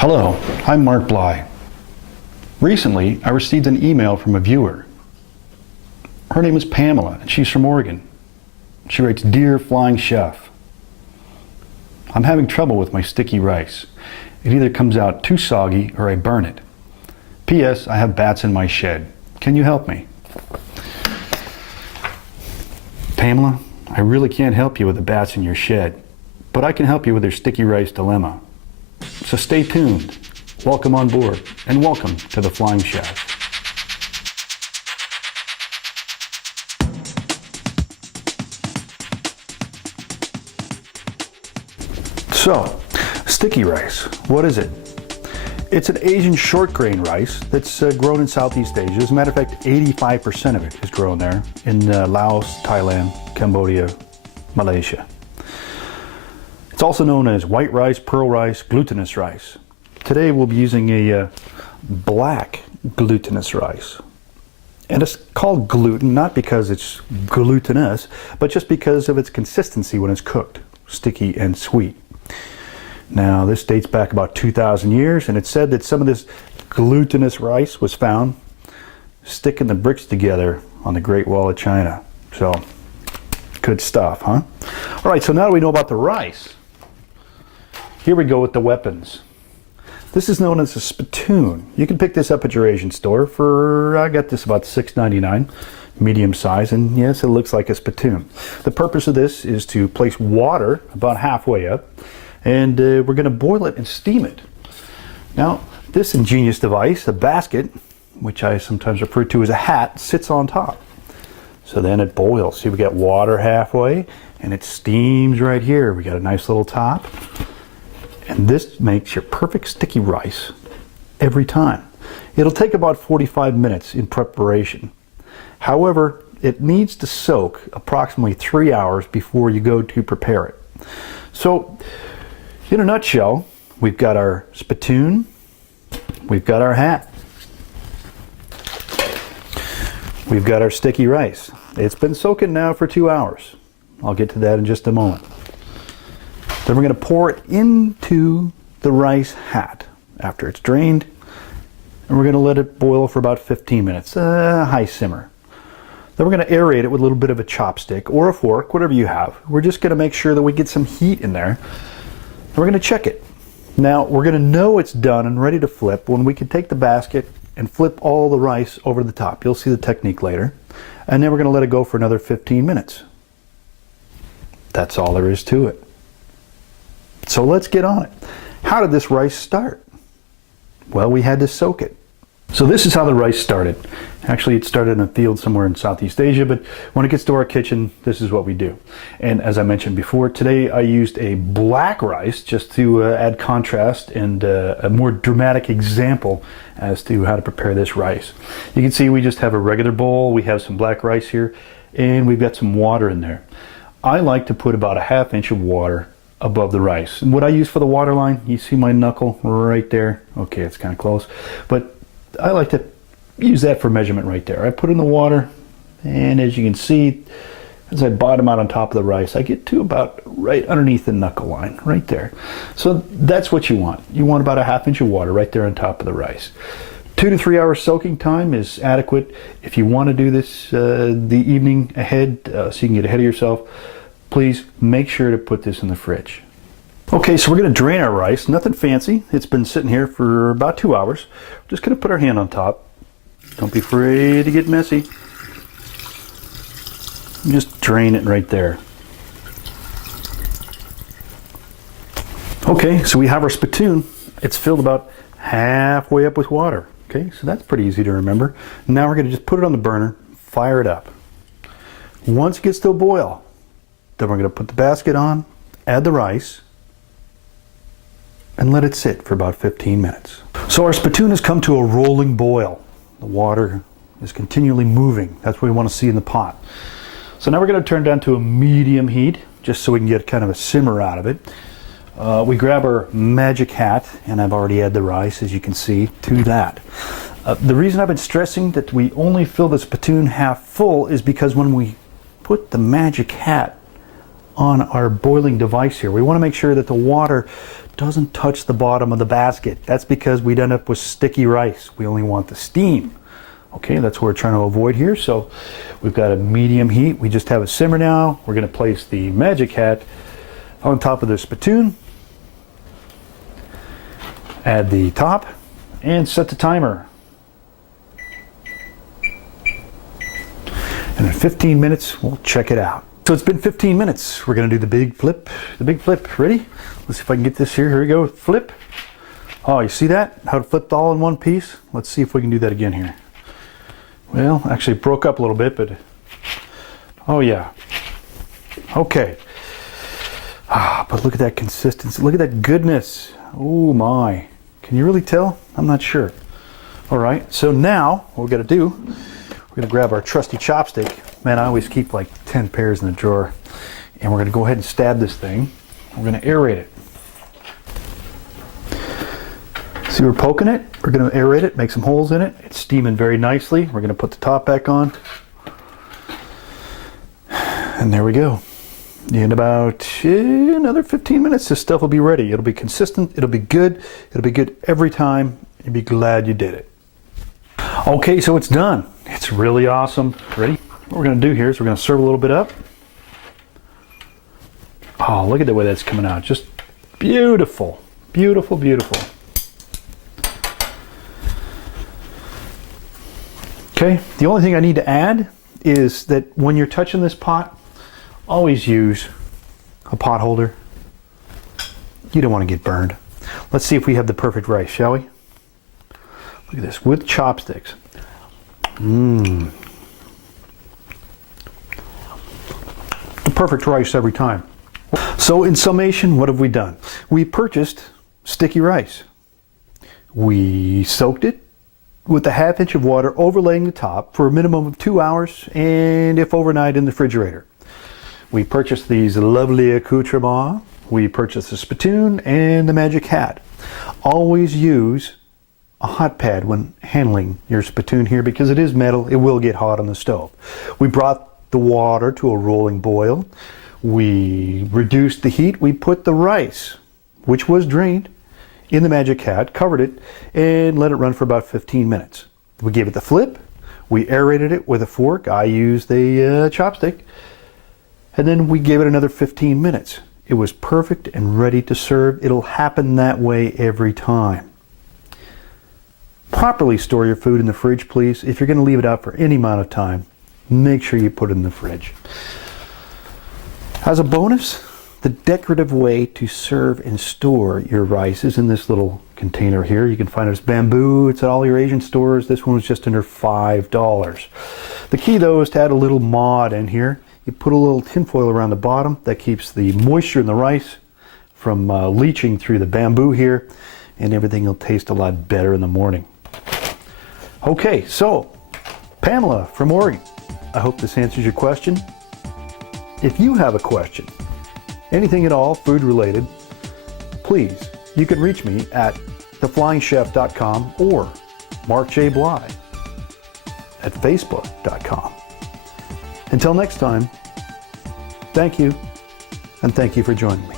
Hello, I'm Mark Bly. Recently, I received an email from a viewer. Her name is Pamela, and she's from Oregon. She writes, "Dear Flying Chef, I'm having trouble with my sticky rice. It either comes out too soggy or I burn it. P.S. I have bats in my shed. Can you help me?" Pamela, I really can't help you with the bats in your shed, but I can help you with your sticky rice dilemma. So stay tuned, welcome on board, and welcome to The Flying Chef. So, sticky rice, what is it? It's an Asian short grain rice that's grown in Southeast Asia. As a matter of fact, 85% of it is grown there in Laos, Thailand, Cambodia, Malaysia. It's also known as white rice, pearl rice, glutinous rice. Today we'll be using a black glutinous rice. And it's called gluten, not because it's glutinous, but just because of its consistency when it's cooked, sticky and sweet. Now this dates back about 2,000 years, and it's said that some of this glutinous rice was found sticking the bricks together on the Great Wall of China. So, good stuff, huh? All right, so now that we know about the rice, here we go with the weapons. This is known as a spittoon. You can pick this up at your Asian store for, I got this about $6.99, medium size, and yes, it looks like a spittoon. The purpose of this is to place water about halfway up, and we're going to boil it and steam it. Now, this ingenious device, a basket, which I sometimes refer to as a hat, sits on top. So then it boils. See, we got water halfway, and it steams right here. We got a nice little top. And this makes your perfect sticky rice every time. It'll take about 45 minutes in preparation. However, it needs to soak approximately 3 hours before you go to prepare it. So, in a nutshell, we've got our spittoon, we've got our hat, we've got our sticky rice. It's been soaking now for 2 hours. I'll get to that in just a moment. Then we're going to pour it into the rice hat after it's drained, and we're going to let it boil for about 15 minutes, high simmer. Then we're going to aerate it with a little bit of a chopstick or a fork, whatever you have. We're just going to make sure that we get some heat in there, and we're going to check it. Now, we're going to know it's done and ready to flip when we can take the basket and flip all the rice over the top. You'll see the technique later. And then we're going to let it go for another 15 minutes. That's all there is to it. So let's get on it. How did this rice start? Well, we had to soak it. So this is how the rice started. Actually, it started in a field somewhere in Southeast Asia, but when it gets to our kitchen, this is what we do. And as I mentioned before, today I used a black rice just to add contrast and a more dramatic example as to how to prepare this rice. You can see we just have a regular bowl, we have some black rice here, and we've got some water in there. I like to put about a ½ inch of water above the rice. And what I use for the water line, you see my knuckle right there. Okay, it's kind of close, but I like to use that for measurement right there. I put in the water, and as you can see, as I bottom out on top of the rice, I get to about right underneath the knuckle line, right there. So that's what you want. You want about a ½ inch of water right there on top of the rice. 2 to 3 hours soaking time is adequate. If you want to do this the evening ahead, so you can get ahead of yourself, please make sure to put this in the fridge. Okay, so we're going to drain our rice. Nothing fancy. It's been sitting here for about 2 hours. We're just going to put our hand on top. Don't be afraid to get messy. Just drain it right there. Okay, so we have our spittoon. It's filled about halfway up with water. Okay, so that's pretty easy to remember. Now we're going to just put it on the burner, fire it up. Once it gets to a boil, then we're going to put the basket on, add the rice, and let it sit for about 15 minutes. So our spittoon has come to a rolling boil. The water is continually moving. That's what we want to see in the pot. So now we're going to turn down to a medium heat, just so we can get kind of a simmer out of it. We grab our magic hat, and I've already added the rice, as you can see, to that. The reason I've been stressing that we only fill the spittoon half full is because when we put the magic hat on our boiling device here, we want to make sure that the water doesn't touch the bottom of the basket. That's because we'd end up with sticky rice. We only want the steam. Okay, that's what we're trying to avoid here. So we've got a medium heat. We just have it simmer now. We're going to place the Magic Hat on top of the spittoon. Add the top and set the timer. And in 15 minutes, we'll check it out. So it's been 15 minutes. We're going to do the big flip. The big flip. Ready? Let's see if I can get this here. Here we go. Flip. Oh, you see that? How it flipped all in one piece? Let's see if we can do that again here. Well, actually it broke up a little bit, but oh yeah. Okay. But look at that consistency. Look at that goodness. Oh my. Can you really tell? I'm not sure. All right. So now what we're going to do, we're going to grab our trusty chopstick. Man, I always keep like 10 pairs in the drawer. And we're going to go ahead and stab this thing. We're going to aerate it. See, we're poking it. We're going to aerate it, make some holes in it. It's steaming very nicely. We're going to put the top back on. And there we go. In about another 15 minutes, this stuff will be ready. It'll be consistent. It'll be good. It'll be good every time. You'll be glad you did it. Okay, so it's done. It's really awesome. Ready? What we're going to do here is we're going to serve a little bit up. Oh, look at the way that's coming out. Just beautiful. Beautiful, beautiful. Okay, the only thing I need to add is that when you're touching this pot, always use a pot holder. You don't want to get burned. Let's see if we have the perfect rice, shall we? Look at this, with chopsticks. Mmm. The perfect rice every time. So in summation, what have we done? We purchased sticky rice. We soaked it with a ½ inch of water overlaying the top for a minimum of 2 hours, and if overnight, in the refrigerator. We purchased these lovely accoutrements. We purchased the spittoon and the Magic Hat. Always use a hot pad when handling your spittoon here because it is metal. It will get hot on the stove. We brought the water to a rolling boil. We reduced the heat. We put the rice, which was drained, in the Magic Hat, covered it, and let it run for about 15 minutes. We gave it the flip. We aerated it with a fork. I used a chopstick. And then we gave it another 15 minutes. It was perfect and ready to serve. It'll happen that way every time. Properly store your food in the fridge, please. If you're going to leave it out for any amount of time, make sure you put it in the fridge. As a bonus, the decorative way to serve and store your rice is in this little container here. You can find it as bamboo. It's at all your Asian stores. This one was just under $5. The key though is to add a little mod in here. You put a little tin foil around the bottom that keeps the moisture in the rice from leaching through the bamboo here, and everything will taste a lot better in the morning. Okay, so Pamela from Oregon, I hope this answers your question. If you have a question, anything at all food related, please, you can reach me at theflyingchef.com or Mark J. Bly at facebook.com. Until next time, thank you, and thank you for joining me.